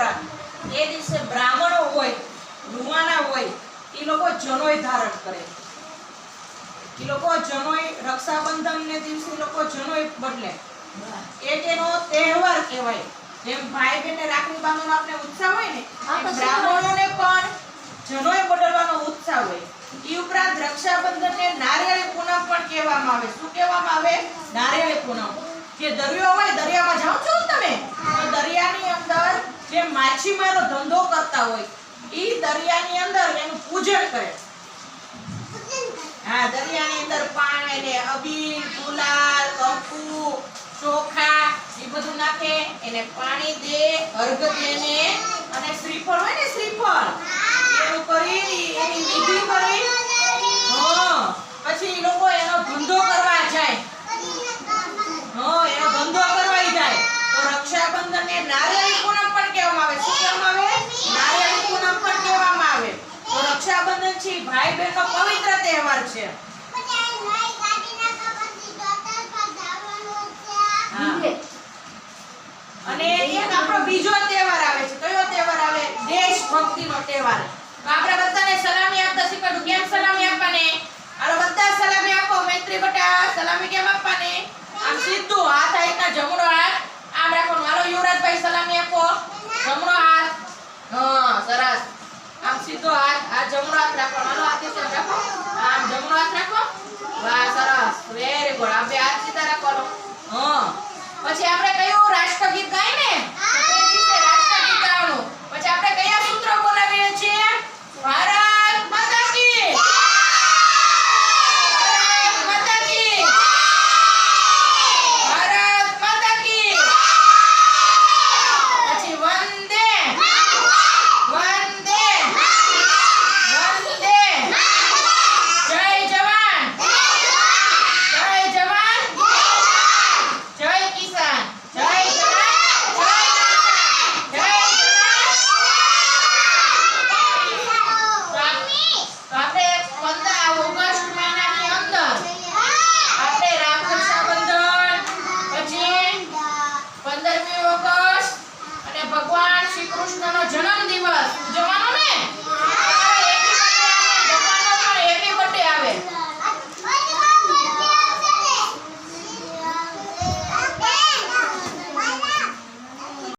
ઉપરાંત એ દિવસે બ્રાહ્મણો હોય, રૂવાના હોય, એ લોકો જનોય ધારણ કરે. એ લોકો જનોય રક્ષાબંધનને દિવસે લોકો જનોય બદલે. એક એનો તહેવાર કહેવાય. જેમ ભાઈ બહેનને રાખડી બાંધવાનો આપણે ઉત્સાહ હોય ને, બ્રાહ્મણોને પણ જનોય બદલવાનો ઉત્સાહ હોય. એ ઉપરાંત રક્ષાબંધનને નારિયેળી પૂનમ પણ કહેવામાં આવે. શું કહેવામાં આવે? નારિયેળી પૂનમ. જે દરિયો હોય, દરિયામાં જાઓ છો તમે, તો દરિયાની અંદર જે માછીમારો ધંધો કરતા હોય, ઈ દરિયાની અંદર એનું પૂજન કરે. હા, દરિયાની અંદર પાણી ને અબીલ, ગુલાલ, કંકુ, ચોખા એ બધું નાખે, એને પાણી દે, અર્ઘ દેને, અને શ્રીફળ હોય ને, શ્રીફળ એવું કરી એની વિધિ કરી પછી લોકો એનો ધંધો કરવા જાય. એનો ધંધો કરવા જાય તો રક્ષાબંધનને નારિયેળી પૂનમ પણ કહેવામાં આવે. શું કહેવામાં આવે? નારિયેળી પૂનમ પણ કહેવામાં આવે. તો રક્ષાબંધન છે ભાઈ બહેનનો પવિત્ર તહેવાર છે. અને એક આપણો બીજો તહેવાર આવે છે. કયો તહેવાર આવે? દેશભક્તિનો તહેવાર. તો આપણે બધાને સલામી આપતા શીખવાનું. કેમ સલામી આપવાની? હાલો બધા સલામી આપો. મૈત્રી બટા સલામી કેમ આપવાની? આમ સીધું હાથ આઈના જમણો હાથ આમ રાખવાનો. હાલો યુવરાજભાઈ સલામી આપો. જમણો હાથ. હા, સરસ. આમ સીધો હાથ, આ જમણો હાથ રાખવાનો. હાલો હાથે સેમ રાખો. આમ જમણો હાથ રાખો. વાહ, સરસ. Very good. આ બે હાથ સીધા રાખવાનો. હા. પછી આપણે કયું રાષ્ટ્રગીત ગાય?